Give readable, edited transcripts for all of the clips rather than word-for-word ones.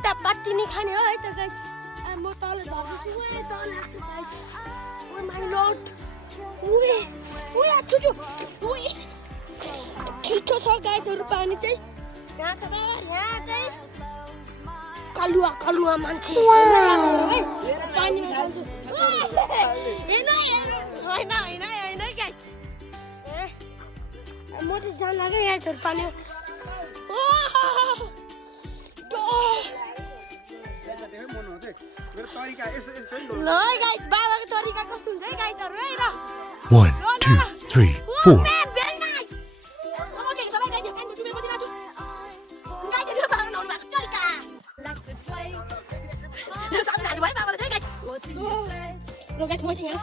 उता पार्टी नि खाने हो है त गाइस म तल झर्छु ओए तल लाग्छु गाइस ओ माय लॉर्ड ओए ओए चुचु ओए छिटो छ गाइसहरु पानी चाहिँ यहाँ छ यहाँ चाहिँ कलुवा मान्छे पानीमा खेल्छु हैन गाइस म चाहिँ जान लाग्यो यहाँ झर पानीमा ल गाइस बाबाको तरिका कस्तो हुन्छ है गाइसहरु है ल 1 2 3 4 very nice म चाहिँ सबै गाइस फ्यान सुमे पछि नाच्छु गाइस यो बाबा नहुनु भएको तरिका ल साबुन हाल्नु भयो बाबाले चाहिँ गाइस ल गाइस म चाहिँ यहाँ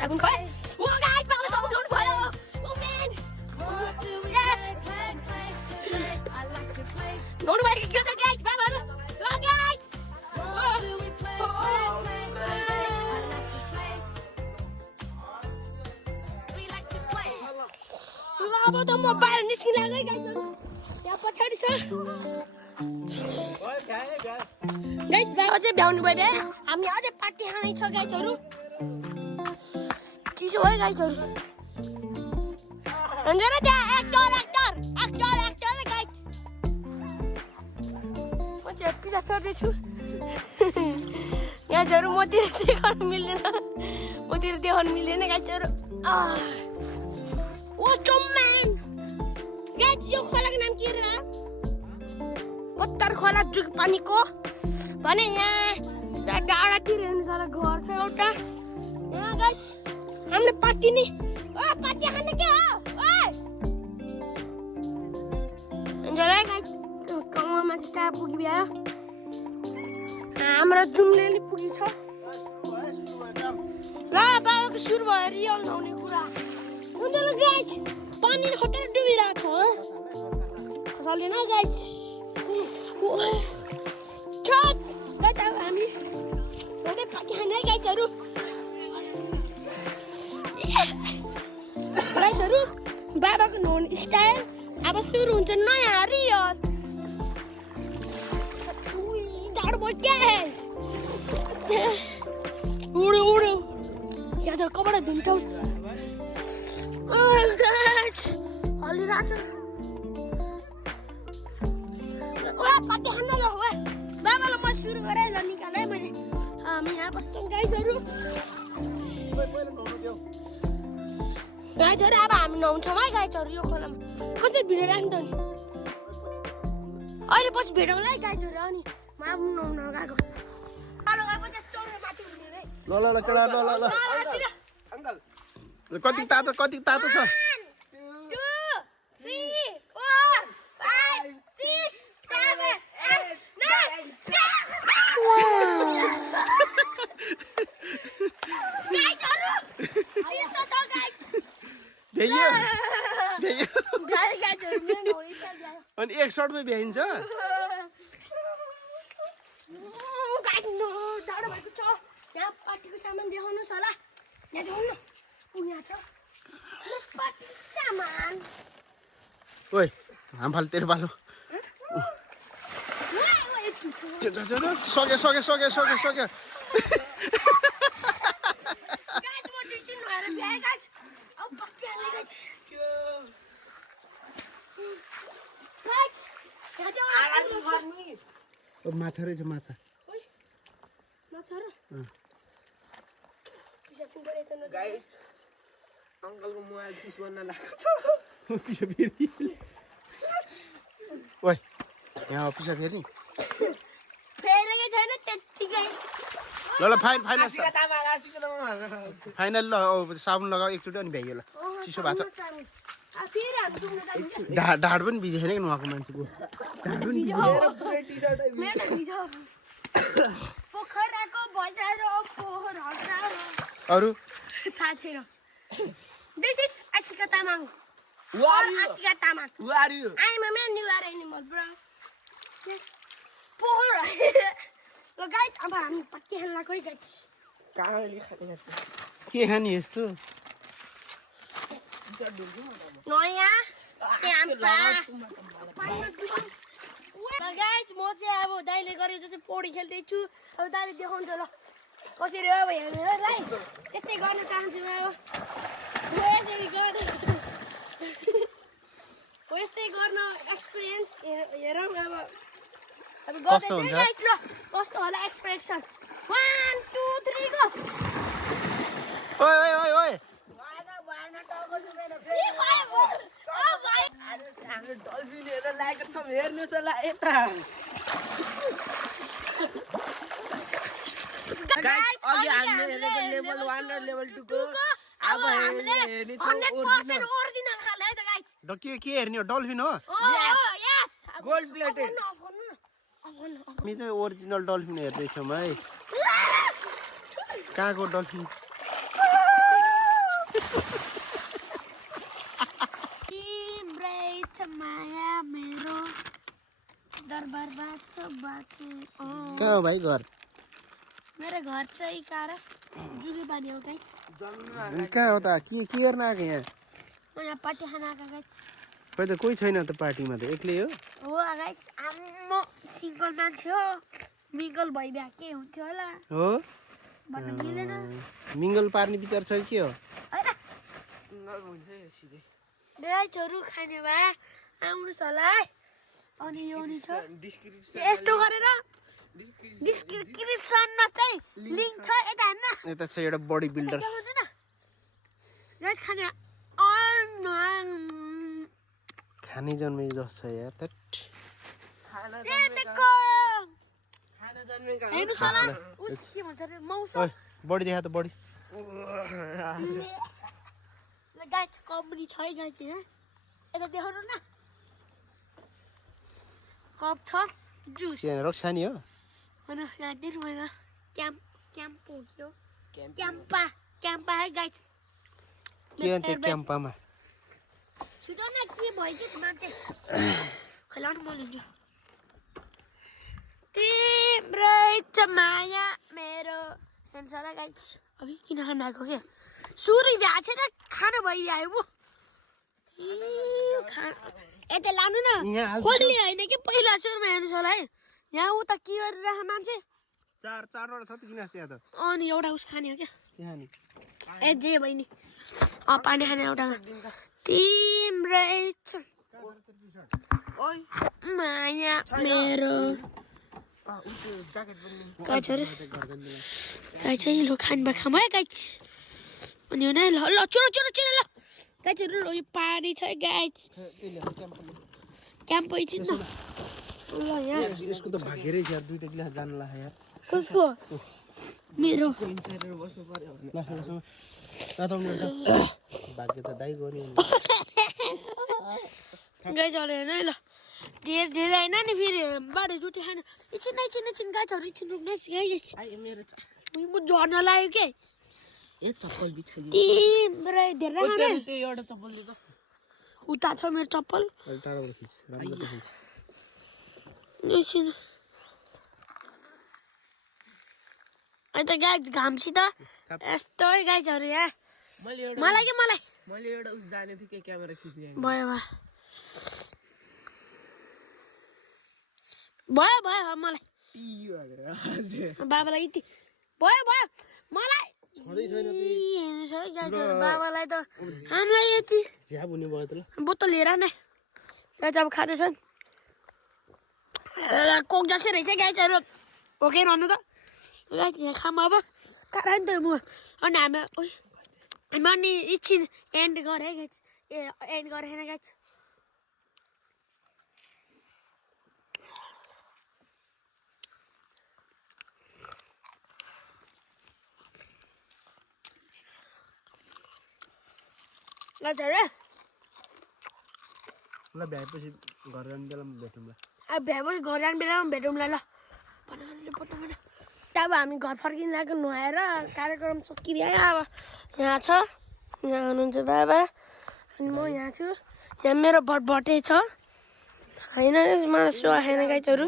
साबुन खोइ ओ गाइस बाबाले साबुन ल्याउनु भयो ओ म्यान यस ल्याउनु भएको के छ गाइस बाबाहरु ल गाइस अब त म बाहिर निस्किन लाग्यो गाइसहरु यहाँ पछाडि छ गाइस बाबा चाहिँ भ्याउनु भयो बे हामी अझै पार्टी खानै छ गाइसहरु चिसो भयो गाइसहरु हुन्छ र त्यहाँ एक्टर गाइस म चाहिँ पिज्जा फेर्दै छु गाइसहरु मतिर देखाउनु मिल्दैन गाइसहरु ओ चम्मन गाइस यो खोलाको नाम के रे पत्थर खोला जुग पानीको भने यहाँ डाँडातिर हेर्नु सारा घर छ एउटा यहाँ गाइस हामीले पार्टी नि पार्टी खाने के हो ओए जरा गाइस कममा चाहिँ कहाँ पुगियो हाम्रो जुमले नि पुगिछ ल बाबाको सुरु भयो रियल नहुने कुरा हुन्छ ल गाइस पानी खतरा डुबिरहेको छ खसालेन गाइस चट गाइस अब हामी धेरै पार्टी खाने है गाइसहरु बाबाको नुहाउने स्टाइल अब सुरु हुन्छ नयाँ रियल जाडो भयो क्या उड्यो यहाँ त कपडा धुन्छौँ हल्लिरहेको पार्टी खान ल बाबालाई म सुरु गरेँ ल निकालेँ मैले हामी यहाँ बस्छौँ गाइसहरु अब हामी नुहाउँछौँ है गाइसहरु यो खोलामा कसरी भिडियो राख्नु त नि अहिले पछि भेटौँला है गाइसहरु अनि म अब नुहाउन गएको ल केडा ल कति तातो छ 1 2 3 4 5 6 7 8 9 अनि एक सर्टमै भ्याइन्छ यहाँ पार्टीको सामान देखाउनुहोस् होला यहाँ देखाउनु यहाँ छ पार्टी सामान ओइ हामफाल तेरो बालो सक्यो माछा रहेछ माछा गाइस अंकलको मोबाइल पिस बन्न लागेको छ पिसा फेरि ओइ यहाँ पिसा फेरि फेरेकै छैन त्यतिकै ल फाइनल ल साबुन लगाऊ एकचोटि अनि भ्याइयो ल चिसो भएको छ ढाड पनि भिजे छैन कि नुहाएको मान्छेको ढाड पनि पोखराको बजार अरू थाहा छैन this is Ashika Tamang Who are you? Ashika Taman. Who are you? I'm a man, you are animal, bro. Yes. Pohora. Lo guys, अब हामी पत्ती हाल्न गइ गाइस. कहाँ लिखाले के खाने यस्तो? नयाँ क्याम्पा. ल गाइस म चाहिँ अब दाइले गरे जस्तै पौडी खेल्दैछु अब दाइले देखाउँछ ल कसरी हो हेर्नु है यस्तै गर्न चाहन्छु म अब म यसरी गर्न हो यस्तै गर्न एक्सपिरियन्स हेरौँ अब कस्तो हुन्छ? ल कस्तो होला एक्सप्रेसन 1 2 3 गो ओइ ओइ ओइ ओइ हाम्रो डल्फिन हेरेर लागेको छौँ हेर्नुहोस् होला यता अघि हामीले हेरेको लेभल 1 र लेभल 2 को अब हेर्ने छौँ ओरिजिनल खाले है त गाइस के हेर्ने हो डल्फिन हो यस गोल्ड प्लेटेड हामी चाहिँ ओरिजिनल डल्फिन हेर्दैछौँ है कहाँको डल्फिन तिम्रै छ माया मेरो दरबार बाटो कहाँ हो भाइ घर मेरो घर चाहिँ काँडा जुगी पानी हो गाइस कहाँ हो त के हेर्न आएको यहाँ म यहाँ पार्टी खान आएको गाइस खोइ त कोही छैन त पार्टीमा त एक्लै हो हो गाइस म सिङ्गल मान्छे हो मिङ्गल भइदिए के हुन्थ्यो होला हो भन्नु मिलेन मिङ्गल पार्ने विचार छ कि हो हुन्छ सिधै गाइसहरू खाने भए आउनुहोस् होला है अनि यो नि छ डिस्क्रिप्सन यस्तो गरेर डिस्क्रिप्सनमा चाहिँ लिङ्क छ यता हेर्न यता छ एउटा बडी बिल्डर गाइस खाने खाने जन्मेको जस्तो छ यार त खाना खाना जन्मेका हेर्नुहोस् होला उस के भन्छ अरे मौसम ओइ बडी देखा त बडी गाइस कम्पनी छ है गाइस यहाँ यता देखाउनु न कप छ जुस के रक्सानी हो होइन यहाँ दिनु भएन क्याम्प हो त्यो क्याम्पा है गाइस के अन्त क्याम्पामा छिटो न के भयो कि मान्छे खेलाउनु म लिन्छु तिम्रै छ माया मेरो हेर्नुहोस् होला गाइस अभि किन खानु आएको क्या सुरु भ्याएको छैन खानु भइभ्यायो म यता लानु न यहाँ खोल्ने होइन कि पहिला सुरुमा हेर्नुहोस् होला है यहाँ उता के गरिरहेको मान्छे चारवटा छ त किन त्यहाँ त अनि एउटा उस खाने हो क्या त्यहाँ नि ए जे बहिनी पानी खाने एउटामा तिम्रै छ माया मेरो गाइस लो खानु खाम है गाइस अनि हो न ल चुरो ल गाइसहरू ल यो पानी छ है गाइस क्याम्प एकछिन न ल यहाँ यसको त भागेरै छ यार दुईटा गिलास जान ला यार कसको मेरो बस्नु पर्यो भाग्य त दाइ गऱ्यो गाइस हेर्नु है ल धेरै होइन नि फेरि बाटो जुटी खानु एकछिन गाइसहरू एकछिन रोक्नुहोस् गाइस मेरो म झर्न लाग्यो के ए चप्पल बिछाइदिनु तिम्रै धेरै खाने त्यो एउटा चप्पल दे त उता छ मेरो चप्पल अहिले टाढाबाट खिच राम्रो देखिन्छ एकछिन अहिले त गाइस घामसित यस्तो है गाइसहरू यहाँ मलाई एउटा उस जाने थिएँ के क्यामेरा खिच्ने भयो मलाई बाबालाई यति भयो मलाई हेर्नुहोस् है गाइसहरू बाबालाई त हामीलाई यति चिया बुने भयो त ल बोतल लिएर नै गाइस अब खाँदैछन् कोक जसै रहेछ गाइसहरू ओके रहनु त गाइस यहाँ खाम अब काँडा नि त म अनि हामी अनि एकछिन एन्ड गरेँ है गाइस एन्ड गरेन गाइस ल भ्याएपछि घर जाने बेलामा भेटौँ ल अब भ्याएपछि घर जाने बेलामा भेटौँला ल अब हामी घर फर्किन लागेको नुहाएर कार्यक्रम सकिरह्यो अब यहाँ छ यहाँ हुनुहुन्छ बाबा अनि म यहाँ छु यहाँ मेरो बर्थडे छ होइन मासु आएन गाइसहरू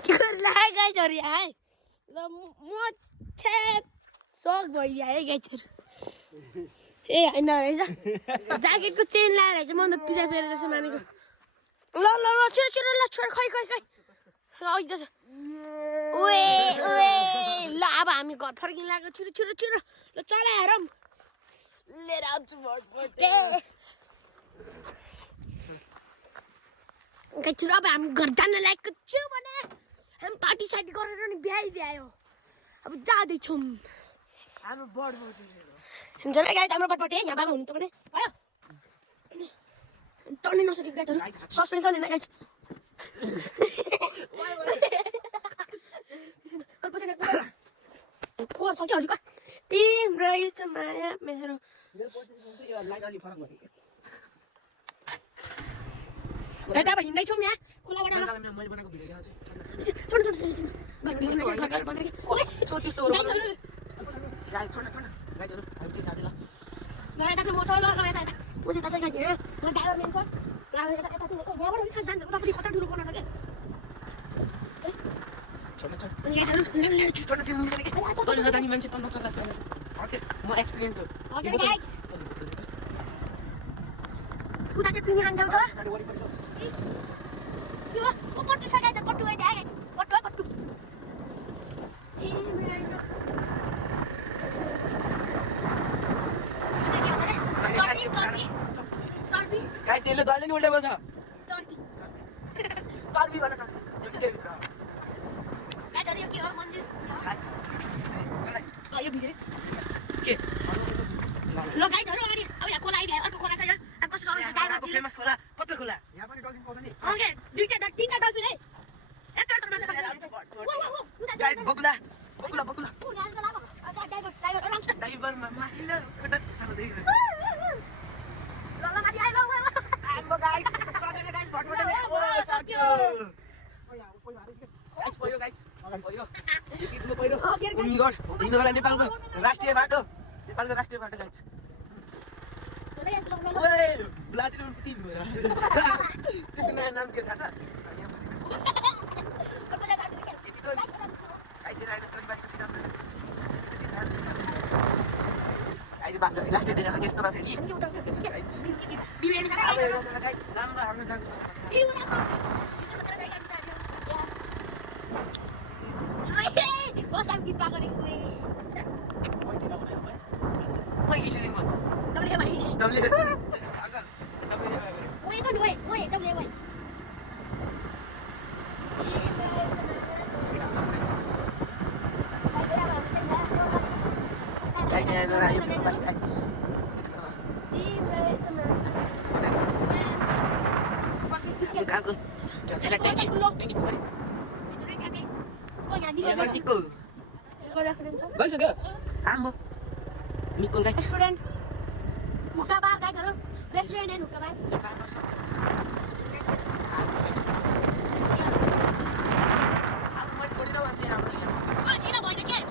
के लाग्यो गाइसहरू यहाँ ल म सक भइदियो है गाइसहरू ए होइन रहेछ ज्याकेटको चेन लगाएर चाहिँ म त पिछा फेरेर जस्तो मानेको ल छिटो ल छोड खै आइदिएछ ओए ल अब हामी घर फर्किन लाग्यो छिटो ल चल हेरौँ लिएर आउँछु भटपटे छिटो अब हामी घर जान लागेको छु भने हामी पार्टी सार्टी गरेर नि भ्यायो अब जाँदैछौँ हाम्रो बड हुन्छ ल गाइस हाम्रो भटपटे यहाँ बाबा हुनुहुन्छ भने भयो टर्नै नसकेको गाइसहरू सस्पेन्सन होइन गाइस फोहोर छ कि हजुर तिम्रै छ माया मेरो अब हिँड्दैछौँ यहाँ खोलाबाट मैले बनाएको भिडियो देखाउँछु मान्छे त नचल्ला म एक्सपिरियन्स हो उता चाहिँ पिनी हान्थ्याउ छ पट्टु सकाइ पट्टु गइदिए आएछ पट्टु गाइस त्यसले जहिले नि उल्टा बोल्छ चर्बी भन के ल गाइजहरु अगाडि अब यहाँ खोला आइदियो अर्को खोला छ यहाँ अब कस्तो चलाउँछ ड्राइभर फेमस खोला पत्थर खोला यहाँ पनि डल्फिन पाउँछ नि ओके दुईटा तीनटा डल्फिन है एकटा माछा गाइस बकुला ड्राइभर ड्राइभर माहिला कटा छाडो देख्नु ल माथि आइलो आम्बो गाइस सकेन गाइस भटभटले ओ सक्यो गाइस पहिरो यतिमा पहिरो उनीगढ हिँड्नुको लागि नेपालको राष्ट्रिय बाटो गाइस ओए ब्लातिर तीन भएर त्यसको नाम के थाहा छ गाइस बास राष्ट्रिय देखाएको त्यस्तो माथि नि राम्रो हाम्रो गाउँको गइसक्यो आम्बो निकोल गाइस रेस्टुरेन्ट हुक्का बार गाइजहरु रेस्टुरेन्ट एन्ड हुक्का बार सीधा भएन के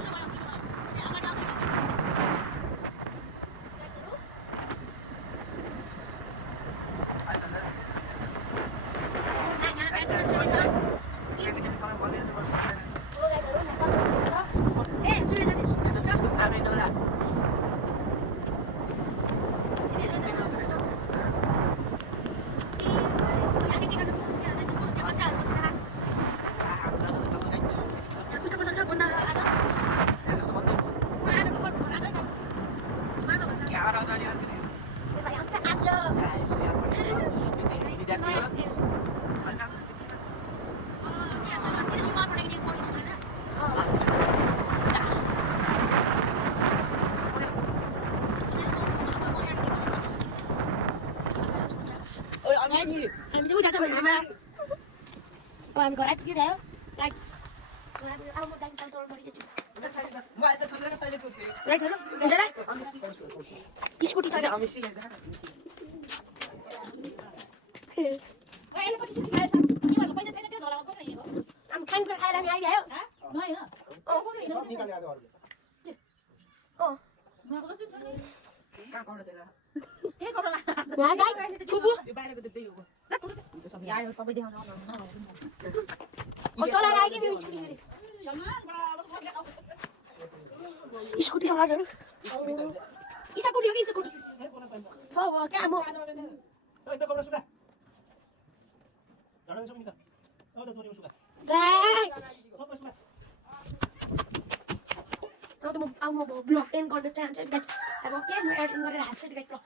हामी चाहिँ उता चाहिँ हामी घर आइपुगिरह्यो राइट अब म दामी साल चलाउनु परिरहेको छु राइटहरू हुन्छ र स्कुटी छ हामी खानेकुरा खाएर हामी आइभ्यायो स्कुटी समाजहरू स्कुटी हो कि स्कुटी छ कहाँ म झाडा जान्छ नि त अब त दोरी सुगा गाइस सबै सुगा अब त म ब्लग एन्ड गर्न चाहन्छु गाइस अब के म एडिट गरेर हाल्छु गाइस ब्लग